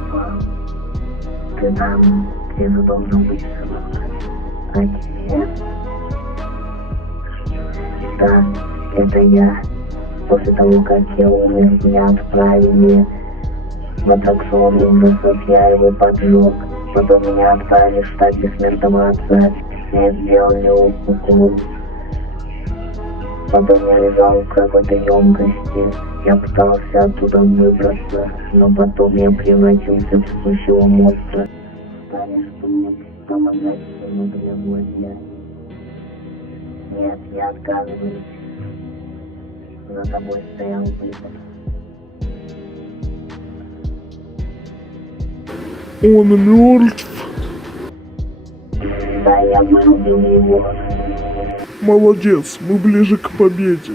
попал. Ты там, где должен быть отец? Да, это я. После того, как я умер, меня отправили в аттракцион ужасов, я его поджег. Потом меня отправили в штат бессмертного отца. Мне сделали укол. Потом я лежал в какой-то емкости. Я пытался оттуда выбраться, но потом я превратился в сущего монстра. Стали, что мне помогать внутри я. Нет, я отказываюсь. За тобой стоял выход. Он мертв. Да, я вырубил его. Молодец, мы ближе к победе.